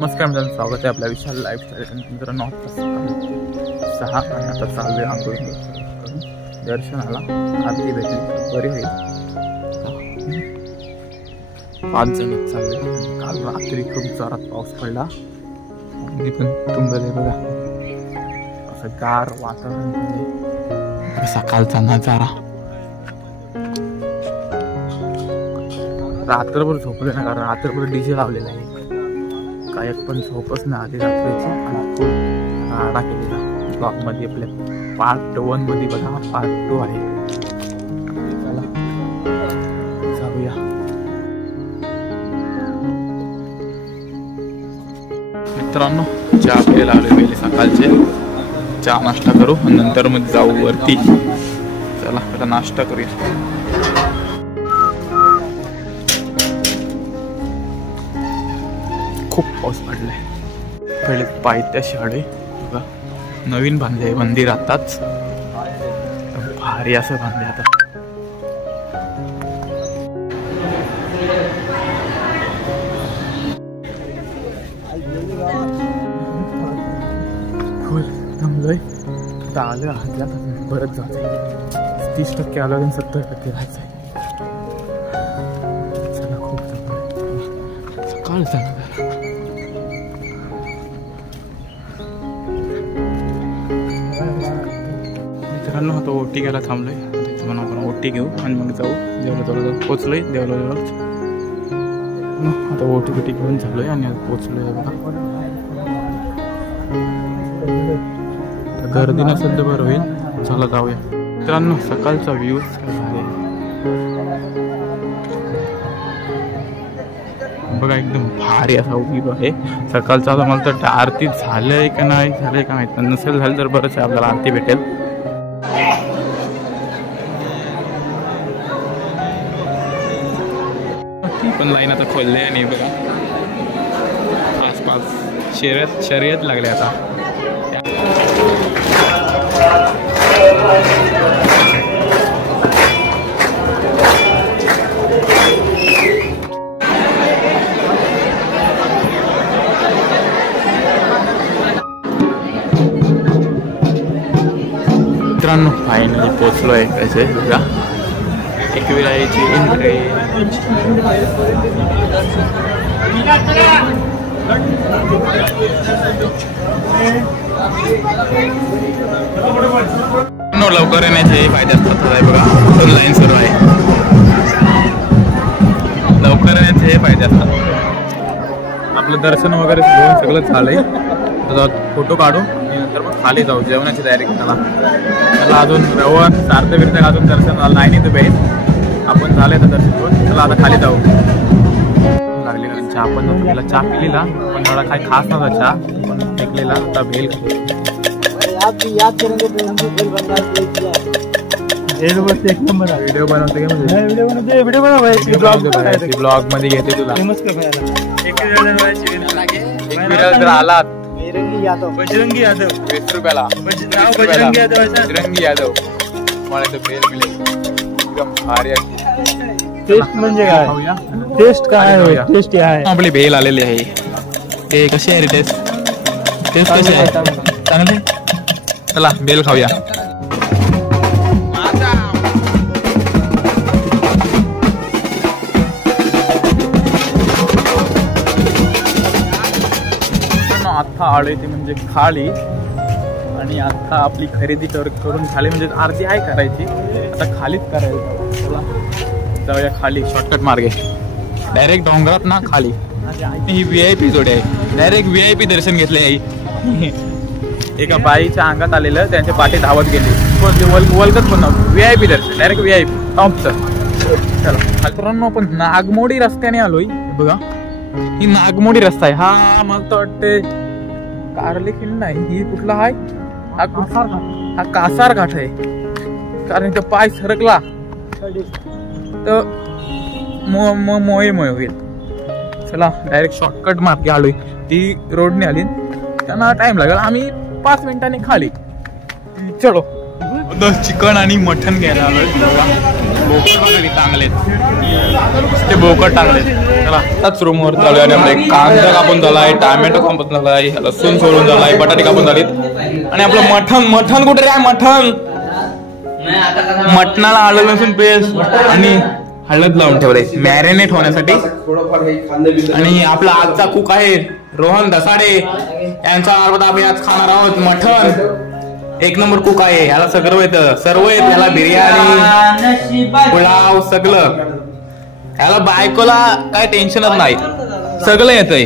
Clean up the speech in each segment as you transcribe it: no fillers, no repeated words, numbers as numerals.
नमस्कार मित्रांनो, स्वागत आहे आपल्या विशाल लाईफस्टाईल. मित्रांनो, आता 6 आणि आता चालू आहे आंघोळ करून दर्शनाला. आरती भेटली बरी होईल. 5 जण चालले. काल रात्री खूप जोरात पाऊस पडला. मी पण तुंबले बघा. असं गार वातावरण, सकाळचा नजारा. रात्रभर झोपले ना, कारण रात्रभर डीजे लावलेला आहे. काय पण झोपच नाही आली रात्रीची. आणि खूप राडा केलेला. ब्लॉग मध्ये आपल्या पार्ट 1 मध्ये बघा, पार्ट 2 आहे. चला जाऊया. मित्रांनो, चहा प्यायला आले पहिले सकाळचे. चहा नाश्ता करू आणि नंतर मग जाऊ वरती. चला पहिला नाश्ता करूया. खूप पाऊस पडलाय. पहिले पायथ्या शाळे बघा, नवीन बांधले मंदिर आताच. भारी असं बांधले आता. फुल थांबलोय. आता आलं हातला परत जायचंय. 30% आलं आणि 70% राहायचंय. चला खूप थांबलोय. सकाळ झाला. मित्रांनो, आता ओटी घ्यायला थांबलोय. म्हणून आपण ओटी घेऊ आणि मग जाऊ. देवला पोचलोय. देवला आता ओटी बिटी घेऊन झालोय आणि आता पोचलोय बघा. गर्दी नसेल तर बरं होईल. चला जाऊया. मित्रांनो, सकाळचा व्ह्यूज काय बघा, एकदम भारी असा व्ह्यू आहे सकाळचा. आता मला तर आरती झालंय का नाही झालंय का माहित. नसेल झालं तर बरंच आहे, आपल्याला आरती भेटेल. ती पण लाईन आता खोलले आणि बघा आसपास शर्यत लागले आता. मित्रांनो, फायनली पोचलो आहे. कसे बघा, एकविरायची एंट्री. लवकर येण्याचे फायदे असतात बघा. फुल लाईन सुरू आहे. लवकर येण्याचे फायदे असतात. आपलं दर्शन वगैरे घेऊन सगळं झालंय. फोटो काढू आणि नंतर मग खाली जाऊ जेवणाची तयारी करायला. त्याला अजून रवण सार्थ बिर्थ अजून दर्शन झालं नाही. नाही तर बेल आपण झालंय तर दर्शन करून. चला आता खाली जाऊ. लागले कारण चहा पण नव्हता. त्याला चहा पिलेला पण एवढा काही खास नव्हता चहा. पण फेकलेला. आता भेल व्हिडिओ बनवते ब्लॉग मध्ये घेते तुला. एक आलात बजरंगी यादव 20 रुपयाला. बजरंगी यादव मला तर बेल मिळेल. एकदम भारी आहे. टेस्ट म्हणजे काय? टेस्ट काय आहे? टेस्ट आहे. आपली बेल आलेली आहे. ते कशी आहे रे टेस्ट? टेस्ट कशी आहे? चांगली. चला बेल खाऊया. आता आळे ते म्हणजे खाली. आणि आता आपली खरेदी करून खाली म्हणजे अर्धी आहे करायची. आता खालीच करायचं. चला जाऊया खाली. शॉर्टकट मार्ग आहे. डायरेक्ट डोंगरात ना खाली. ही VIP जोडी आहे. डायरेक्ट VIP दर्शन घेतले आहे. एका बाईच्या अंगात आलेलं, त्यांच्या पाठी धावत गेली. वलगत पण VIP दर्शन. डायरेक्ट VIP टॉपचं. चला मित्रांनो, आपण नागमोडी रस्त्याने आलोय बघा. ही नागमोडी रस्ता आहे. हा मला तर वाटते कारली खिंड नाही. ही कुठला आहे? हा कासार घाट आहे. कारण तो पाय सरकला तर मोय होईल. चला डायरेक्ट शॉर्टकट मार्गे आलोय. ती रोडने आली. त्यांना टाइम लागेल. आम्ही 5 मिनिटांनी खाली. चलो. चिकन आणि मटन घ्यायला आलोय. बोकड वगैरे चांगलेत. ते बोकड टांगलेत. आताच रूमवर चालू आहे आपले कांदा कापून झालाय, टॅमॅटो कापून झालाय, लसूण सोडून झालाय, बटाटे कापून झालीत आणि आपलं मटण कुठे रे? मटणाला आलं लसूण पेस्ट आणि हळद लावून ठेवलंय मॅरिनेट होण्यासाठी. आणि आपला आजचा कुक आहे रोहन दसाडे यांचा मार्फत आम्ही आज खाणार आहोत मटण. एक नंबर कुक आहे, याला सगळं येतं, सर्व येत याला, बिर्याणी पुलाव सगळं. याला बायकोला काय टेन्शनच नाही, सगळं येतंय.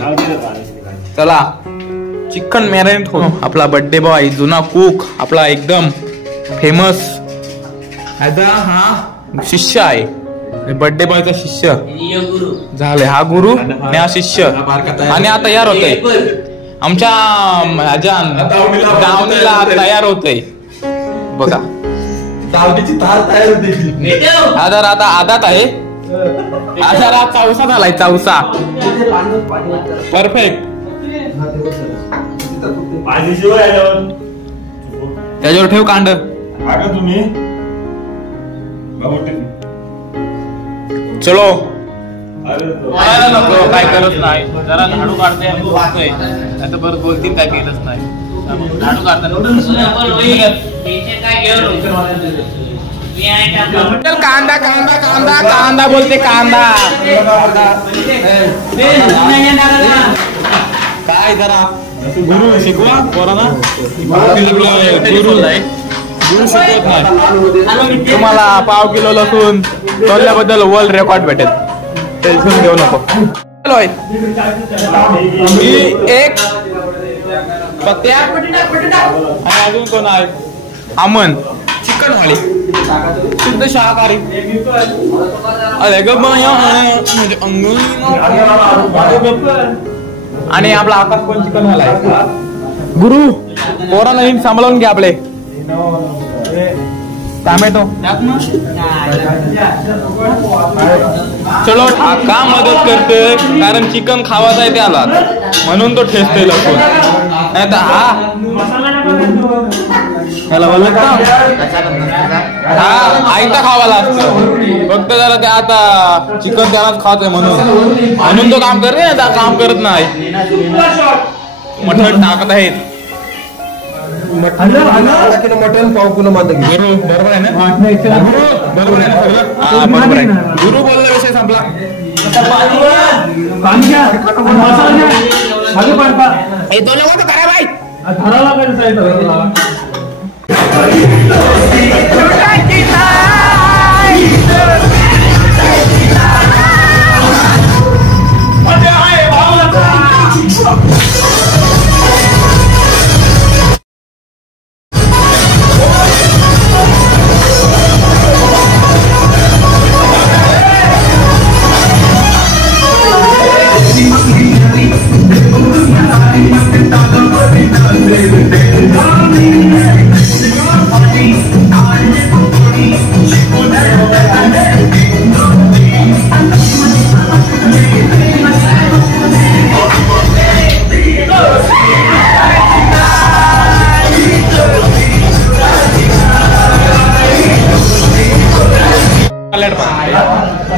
चला चिकन मॅरिनेट हो. आपला बर्थडे बॉय जुना कुक आपला एकदम फेमस हा शिष्य आहे, बर्थडे बॉयचा शिष्य झाले, हा गुरु आणि हा शिष्य. आणि हा तयार होतोय आमच्या दावणीला तयार होतोय बघा. आधार आता आदात आहे, आधार हा चौसा झालाय, चौसा परफेक्ट. त्याच्यावर ठेव कांड. चलो काय करत नाही, जरा लाडू काढतोय आणि बोलतोय, आता बरं 2-3 काय केलंच नाही. लाडू काढताना कांदा कांदा कांदा कांदा बोलते, कांदा काय जरा गुरु शिकवा पोरांना. गुरु शिकवत नाही. तुम्हाला पाव किलो लसूण तोडल्याबद्दल वर्ल्ड रेकॉर्ड भेटेल, टेन्शन घेऊ नको. एक पत्या आणि अजून कोण आहे? अमन चिकन वाली शुद्ध शाकाहारी. अरे ग म्हणजे आणि आपला आकाश पण चिकन वाला आहे. गुरु पोरांना नीट सांभाळून घ्या आपले. टॅमॅटो चलो का मदत करते, कारण चिकन खावायचं आहे त्याला, म्हणून तो ठेचतोय लसूण. नाही तर हा आयता खावाला असतं, फक्त जरा ते आता चिकन त्यालाच खात आहे म्हणून तो काम करते ना, काम करत नाही. मटण टाकत आहेत. मटन पाव किलो मात्र गुरु बरोबर आहे ना? बरोबर आहे ना सगळं? हा बरोबर आहे. गुरु बोलला विषय संपला. दोन लोक करा बाई.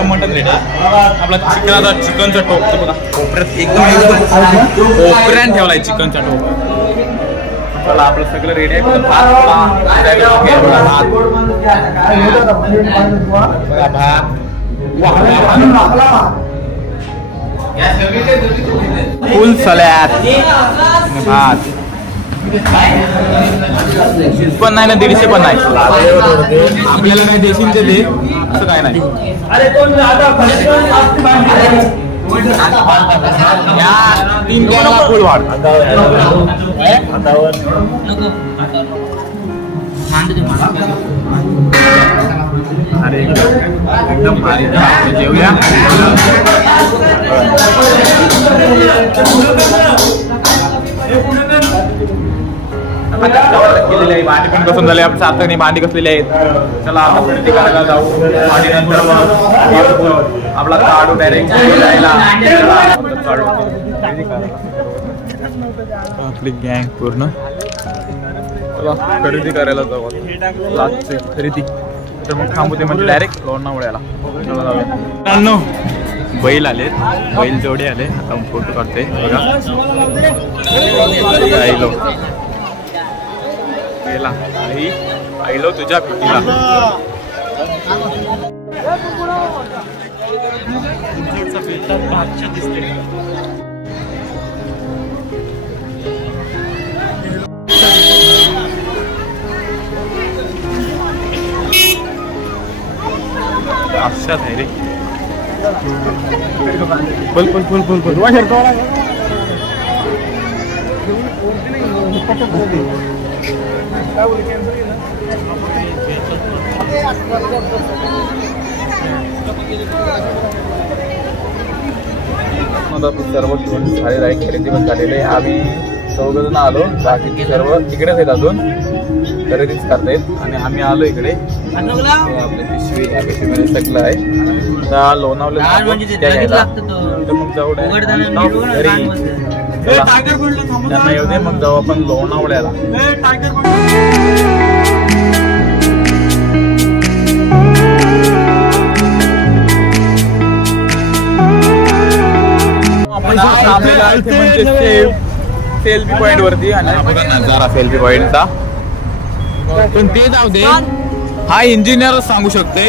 Mutton ready. आपला चिकनाचा चिकनचा टोप बघा कोपऱ्यात एकदम कोपऱ्यात ठेवलाय चिकनचा टोप. चला आपलं सगळं रेडी आहे. फुल सलाद भात पण नाही ना, 150 पण नाही. आपल्याला नाही देशील ते दे, असं काय नाही. या 3 किलो फुल वाढ. अरे एकदम भारी. जेवूया. केलेली आहे भांडी पण कसून झाले, आपल्या साताने भांडी कसलेली आहेत. चला आता खरेदी करायला जाऊ आणि नंतर मग आपला काढू डायरेक्ट जायला. आपली गँग पूर्ण खरेदी करायला जाऊ. लास्टची खरेदी तर मग थांबू ते म्हणजे डायरेक्ट लोणावळ्याला. चला जाऊया. बैल आले, बैल जोडे आले. आता फोटो काढतोय बघा. आईलो गेला, आईलो तुझ्या पिटीला. आहे रे. बोल बोल बोल बोल बोल. सर्व घेऊन झालेलं आहे, खरेदी पण झालेली आहे. आम्ही 4 जण आलो, बाकीचे सर्व तिकडेच आहेत, अजून खरेदीच करतायत. आणि आम्ही आलो इकडे. आपली पिशवी ह्या पिशवीमध्ये सगळं आहे. आता लोणावळ्याला मग जाऊ घरी. त्यांना येऊ दे, मग जाऊ आपण लोणावळ्याला. म्हणजे सेल्फी पॉइंट वरती. आणि नजारा सेल्फी पॉइंटचा पण ते जाऊ दे. हा इंजिनियर सांगू शकते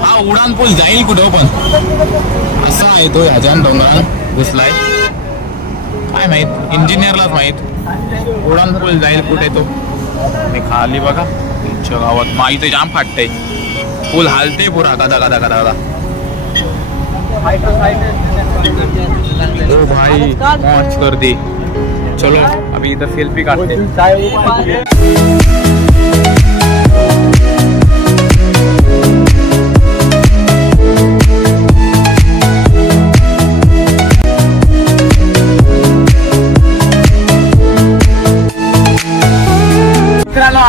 हा उडान पूल जाईल कुठं, पण असा आहे तो ह्याच्या डोंगरात घुसलाय. काय माहित, इंजिनियरलाच माहित उडान पूल जाईल कुठे तो. मी खाली बघा तुमच्या गावात माहिती जाम फाटतंय, पूल हालते पुरा गदा गदा गदा गदा. ओ भाई मौज कर दे. चलो अभी इधर सेल्फी काटते.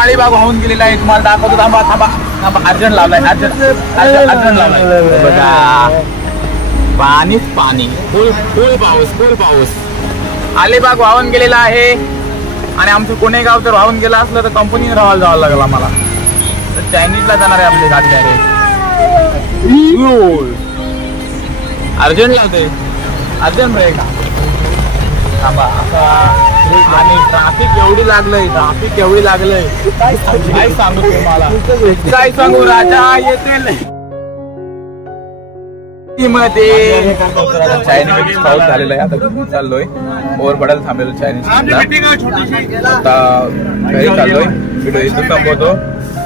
अलिबाग वाहून गेलेला आहे, तुम्हाला दाखवतो. थांबा थांबा थांबा. अर्जंट लावलाय, अर्जंट लावलाय बघा. पाणीच पाणी, फुल फुल पाऊस, फुल पाऊस. अलिबाग वाहून गेलेला आहे. आणि आमचं कोणी गाव जर वाहून गेला असलं तर कंपनीने राहायला जावं लागेल आम्हाला. तर चायनीजला जाणार आहे आपली गाडी डायरेक्ट. अर्जंट लावतोय, अर्जंट ब्रेक. थांबा आता. आणि ट्रॅफिक एवढी लागलंय, ट्रॅफिक एवढी लागलंय काय सांगू तुम्हाला, काय सांगू. राजा येते चायनीज पाऊस झालेला आहे. आता चाललोय ओव्हरपडायला थांबलेलो चायनीज. आता घरी चाललोय. व्हिडिओ इथं संपवतो.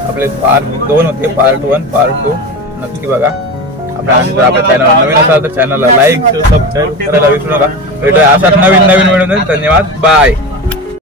आपले पार्ट 2 होते, पार्ट 1 पार्ट 2 नक्की बघा. आपल्या चॅनल नवीन असाल तर चॅनलला लाईक सबस्क्राईब करायला विसरू नका. भेटूया अशाच नवीन नवीन व्हिडिओ. धन्यवाद, बाय.